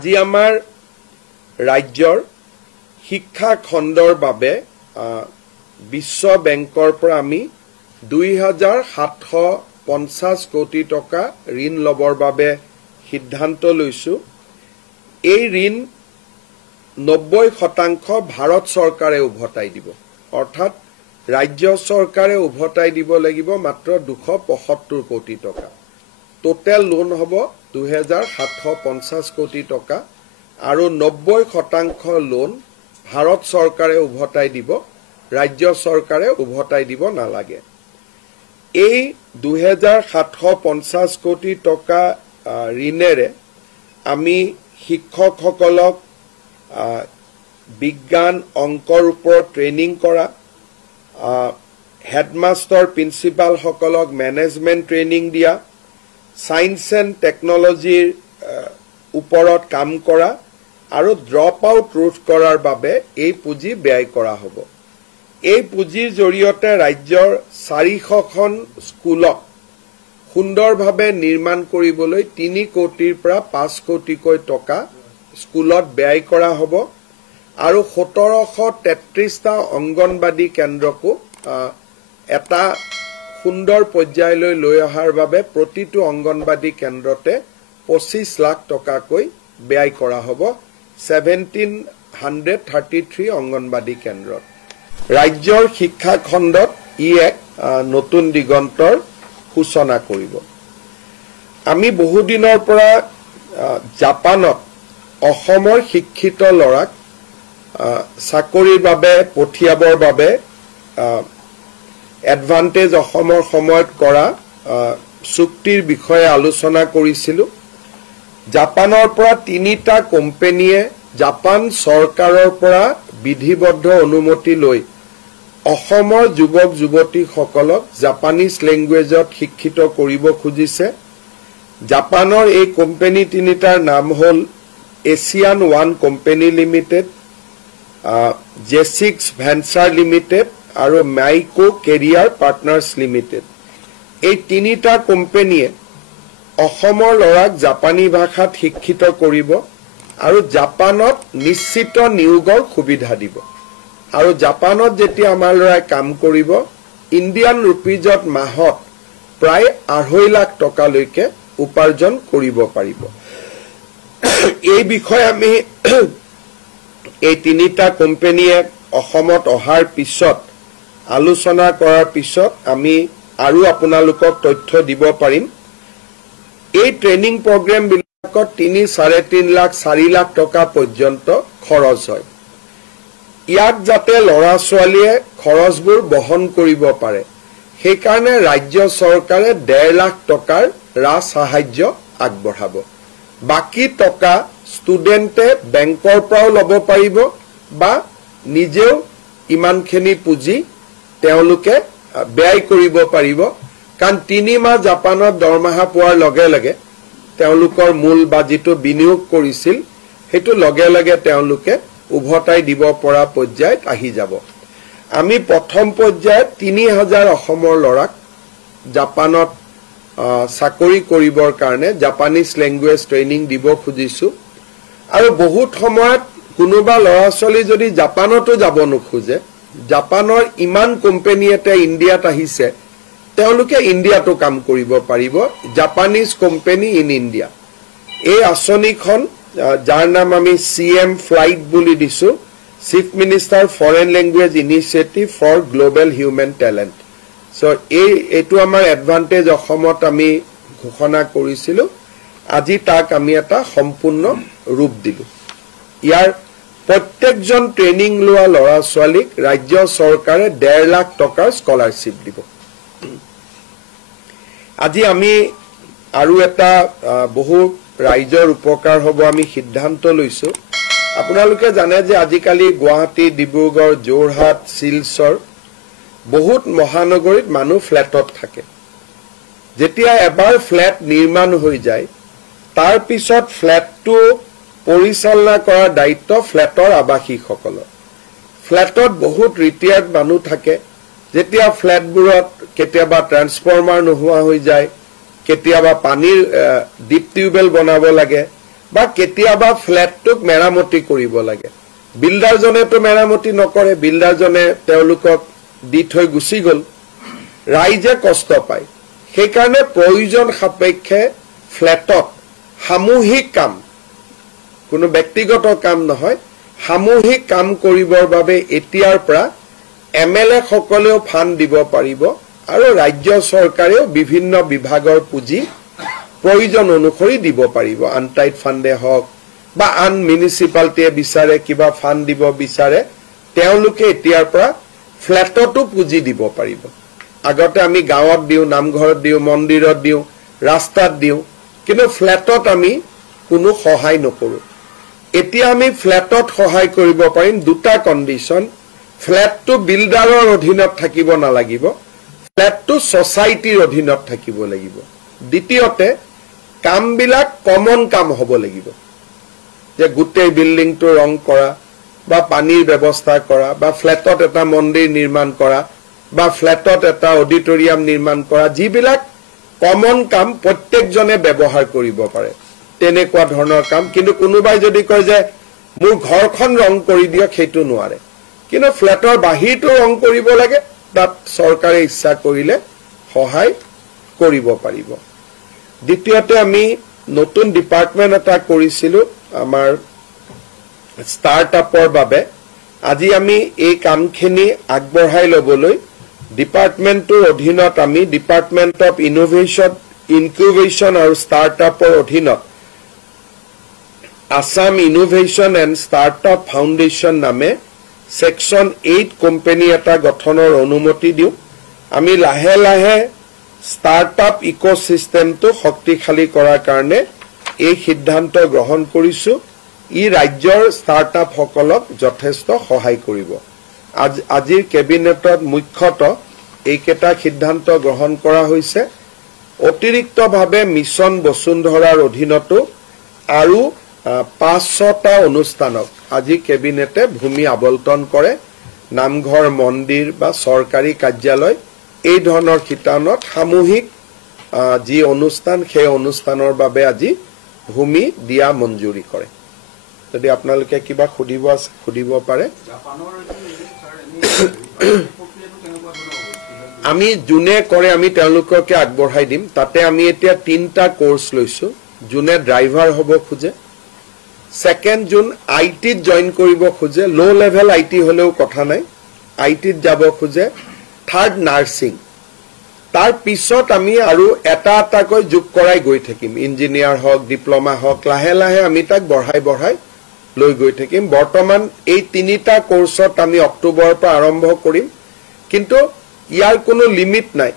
আজি আমাৰ ৰাজ্যৰ শিক্ষা খণ্ডৰ বাবে বিশ্ব বেংকৰ পৰা আমি 2750 কোটি টকা ঋণ লবৰ বাবে সিদ্ধান্ত লৈছো। এই ঋণ 90% ভাৰত চৰকাৰে উভতাই দিব, অৰ্থাৎ ৰাজ্য চৰকাৰে উভতাই দিব লাগিব মাত্ৰ 275 কোটি টকা। টোটেল লোন হ'ব 2750 কোটি টকা আৰু 90% লোন ভাৰত চৰকাৰে উভতাই দিব, ৰাজ্য চৰকাৰে উভতাই দিব নালাগে। এই 2750 কোটি টকা ঋণেৰে আমি শিক্ষকসকলক বিজ্ঞান অংকৰ ওপৰত ট্ৰেইনিং কৰা, হেডমাষ্টাৰ প্ৰিন্সিপালসকলক মেনেজমেণ্ট ট্ৰেইনিং দিয়া, সায়েন্স এণ্ড টেকনলজিৰ ওপৰত কাম কৰা আৰু ড্ৰপ আউট ৰোধ কৰাৰ বাবে এই পুঁজি ব্যয় কৰা হ'ব। এই পুঁজিৰ জৰিয়তে ৰাজ্যৰ 400খন স্কুলক সুন্দৰভাৱে নিৰ্মাণ কৰিবলৈ 3 কোটিৰ পৰা 5 কোটিকৈ টকা স্কুলত ব্যয় কৰা হ'ব আৰু 1733টা অংগনবাদী কেন্দ্ৰকো এটা সুন্দৰ পৰ্যায়লৈ লৈ অহাৰ বাবে প্ৰতিটো অংগনবাদী কেন্দ্ৰতে 25 লাখ টকাকৈ ব্যয় কৰা হ'ব 1733 অংগনবাদী কেন্দ্ৰত। ৰাজ্যৰ শিক্ষা খণ্ডত ই এক নতুন দিগন্তৰ সূচনা কৰিব। আমি বহুদিনৰ পৰা জাপানত অসমৰ শিক্ষিত ল'ৰাক চাকৰিৰ বাবে পঠিয়াবৰ বাবে এডভান্টেজ অসমৰ সময়ত কৰা চুক্তিৰ বিষয়ে আলোচনা কৰিছিলো। জাপানৰ পৰা 3টা কোম্পানীয়ে জাপান চৰকাৰৰ পৰা বিধিবদ্ধ অনুমতি লৈ অসমৰ যুৱক যুৱতীসকলক জাপানীজ লেংগুৱেজত শিক্ষিত কৰিব খুজিছে। জাপানৰ এই কোম্পানী 3টাৰ নাম হ'ল এছিয়ান ওৱান কোম্পানী লিমিটেড, জেচিক্স ভেঞ্চাৰ লিমিটেড আৰু মাইকো কেৰিয়াৰ পাৰ্টনাৰ্ছ লিমিটেড। এই 3টা কোম্পানীয়ে অসমৰ ল'ৰাক জাপানী ভাষাত শিক্ষিত কৰিব আৰু জাপানত নিশ্চিত নিয়োগৰ সুবিধা দিব। আৰু জাপানত যেতিয়া আমাৰ ল'ৰাই কাম কৰিব ইণ্ডিয়ান ৰুপিজত মাহত প্ৰায় 2.5 লাখ টকালৈকে উপাৰ্জন কৰিব পাৰিব। এই বিষয়ে আমি এই 3টা কোম্পানীয়ে অসমত অহাৰ পিছত আলোচনা কৰাৰ পিছত আমি আৰু আপোনালোকক তথ্য দিব পাৰিম। এই ট্ৰেইনিং প্ৰগ্ৰাম বিলাকত 3-3.5 লাখ 4 লাখ টকা পৰ্যন্ত খৰচ হয়। ইয়াক যাতে ল'ৰা ছোৱালীয়ে খৰচবোৰ বহন কৰিব পাৰে সেইকাৰণে ৰাজ্য চৰকাৰে 1.5 লাখ টকাৰ ৰাজ সাহায্য আগবঢ়াব। বাকী টকা ষ্টুডেণ্টে বেংকৰ পৰাও ল'ব পাৰিব বা নিজেও ইমানখিনি পুঁজি তেওঁলোকে ব্যয় কৰিব পাৰিব, কাৰণ 3 মাহ জাপানত দৰমহা পোৱাৰ লগে লগে তেওঁলোকৰ মূল বা যিটো বিনিয়োগ কৰিছিল সেইটো লগে লগে তেওঁলোকে উভতাই দিব পৰা পৰ্যায়ত আহি যাব। আমি প্ৰথম পৰ্যায়ত 3000 অসমৰ ল'ৰাক জাপানত চাকৰি কৰিবৰ কাৰণে জাপানীজ লেংগুৱেজ ট্ৰেইনিং দিব খুজিছো। আৰু বহুত সময়ত কোনোবা ল'ৰা ছোৱালী যদি জাপানতো যাব নোখোজে, জাপানৰ ইমান কোম্পানী এটা ইণ্ডিয়াত আহিছে, তেওঁলোকে ইণ্ডিয়াতো কাম কৰিব পাৰিব, জাপানীজ কোম্পানী ইন ইণ্ডিয়া। এই আঁচনিখন যাৰ নাম আমি CM ফ্লাইট বুলি দিছো, chief minister foreign language initiative for global human talent. এইটো আমাৰ এডভান্টেজ অসমত আমি ঘোষণা কৰিছিলো, আজি তাক আমি এটা সম্পূৰ্ণ ৰূপ দিলো। ইয়াৰ প্ৰত্যেকজন ট্ৰেইনিং লোৱা ল'ৰা ছোৱালীক ৰাজ্য চৰকাৰে 1.5 লাখ টকাৰ স্কলাৰশ্বিপ দিব। আজি আমি আৰু এটা বহু ৰাইজৰ উপকাৰ হ'ব আমি সিদ্ধান্ত লৈছো। আপোনালোকে জানে যে আজিকালি গুৱাহাটী, ডিব্ৰুগড়, যোৰহাট, শিলচৰ বহুত মহানগৰীত মানুহ ফ্লেটত থাকে। যেতিয়া এবাৰ ফ্লেট নিৰ্মাণ হৈ যায় তাৰ পিছত ফ্লেটটো পৰিচালনা কৰাৰ দায়িত্ব ফ্লেটৰ আৱাসীসকলৰ। ফ্লেটত বহুত ৰিটায়াৰ্ড মানুহ থাকে। যেতিয়া ফ্লেটবোৰত কেতিয়াবা ট্ৰান্সফৰ্মাৰ নোহোৱা হৈ যায়, কেতিয়াবা পানীৰ ডিপ টিউবৱেল বনাব লাগে, বা কেতিয়াবা ফ্লেটটোক মেৰামতি কৰিব লাগে বিল্ডাৰজনেতো মেৰামতি নকৰে বিল্ডাৰজনে তেওঁলোকক দি থৈ গুচি গ'ল ৰাইজে কষ্ট পায় সেইকাৰণে প্ৰয়োজন সাপেক্ষে ফ্লেটত সামূহিক কাম কোনো ব্যক্তিগত কাম নহয় সামূহিক কাম কৰিবৰ বাবে এতিয়াৰ পৰা এমএলএ সকলেও ফাণ্ড দিব পাৰিব আৰু ৰাজ্য চৰকাৰেও বিভিন্ন বিভাগৰ পুঁজি প্ৰয়োজন অনুসৰি দিব পাৰিব আনটাইড ফাণ্ডে হওক বা আন মিউনিচিপালিটিয়ে বিচাৰে কিবা ফাণ্ড দিব বিচাৰে তেওঁলোকে এতিয়াৰ পৰা ফ্লেটতো পুঁজি দিব পাৰিব আগতে আমি গাঁৱত দিওঁ নামঘৰত দিওঁ মন্দিৰত দিওঁ ৰাস্তাত দিওঁ কিন্তু ফ্লেটত আমি কোনো সহায় নকৰোঁ এতিয়া আমি ফ্লেটত সহায় কৰিব পাৰিম দুটা কণ্ডিশ্যন ফ্লেটটো বিল্ডাৰৰ অধীনত থাকিব নালাগিব ফ্লেটটো ছ'চাইটিৰ অধীনত থাকিব লাগিব দ্বিতীয়তে কামবিলাক কমন কাম হ'ব লাগিব যে গোটেই বিল্ডিংটো ৰং কৰা বা পানীৰ ব্যৱস্থা কৰা বা ফ্লেটত এটা মন্দিৰ নিৰ্মাণ কৰা বা ফ্লেটত এটা অডিটৰিয়াম নিৰ্মাণ কৰা যিবিলাক কমন কাম প্ৰত্যেকজনে ব্যৱহাৰ কৰিব পাৰে তেনেকুৱা ধৰণৰ কাম কিন্তু কোনোবাই যদি কয় যে মোৰ ঘৰখন ৰং কৰি দিয়ক সেইটো নোৱাৰে কিন্তু ফ্লেটৰ বাহিৰটো ৰং কৰিব লাগে তাত চৰকাৰে ইচ্ছা কৰিলে সহায় কৰিব পাৰিব দ্বিতীয়তে আমি নতুন ডিপাৰ্টমেণ্ট এটা কৰিছিলোঁ আমাৰ ষ্টাৰ্টআপৰ বাবে আজি আমি এই কামখিনি আগবঢ়াই ল'বলৈ ডিপাৰ্টমেণ্টটোৰ অধীনত আমি ডিপাৰ্টমেণ্ট অফ ইনকিউবেশ্যন আৰু ষ্টাৰ্টআপৰ অধীনত Assam innovation and startup foundation নামে সেকশন 8 কোম্পানী এটা গঠনৰ অনুমতি দিওঁ আমি লাহে লাহে ষ্টাৰ্টআপ ইকোচিষ্টেমটো শক্তিশালী কৰাৰ কাৰণে এই সিদ্ধান্ত গ্ৰহণ কৰিছো ই ৰাজ্যৰ ষ্টাৰ্টআপ সকলক যথেষ্ট সহায় কৰিব আজিৰ কেবিনেটত মুখ্যতঃ এইকেইটা সিদ্ধান্ত গ্ৰহণ কৰা হৈছে অতিৰিক্তভাৱে মিছন বসুন্ধৰাৰ অধীনতো আৰু 500টা অনুষ্ঠানক আজি কেবিনেটে ভূমি আবণ্টন কৰে নামঘৰ মন্দিৰ বা চৰকাৰী কাৰ্যালয় এই ধৰণৰ শিতানত সামূহিক যি অনুষ্ঠান সেই অনুষ্ঠানৰ বাবে আজি ভূমি দিয়া মঞ্জুৰি কৰে যদি আপোনালোকে কিবা খুদিব পাৰে আমি জুনে কৰে আমি তেওঁলোককে আগবঢ়াই দিম তাতে আমি এতিয়া 3টা কোৰ্স লৈছো জুনে ড্ৰাইভাৰ হ'ব খুজে সেকেন্ড জুন আইটিত জয়েন কৰিব খুজে লো লেভেল আইটি হলেও কথা নাই আইটিত যাব খুজে থাৰ্ড নাৰ্সিং তাৰ পিছত আমি আৰু এটা এটাকৈ যোগ কৰাই গৈ থাকিম ইঞ্জিনিয়াৰ হওক ডিপ্লোমা হওক লাহে লাহে আমি তাক বঢ়াই লৈ গৈ থাকিম বৰ্তমান এই 3টা কোৰ্সত আমি অক্টোবৰৰ পৰা আৰম্ভ কৰিম কিন্তু ইয়াৰ কোনো লিমিট নাই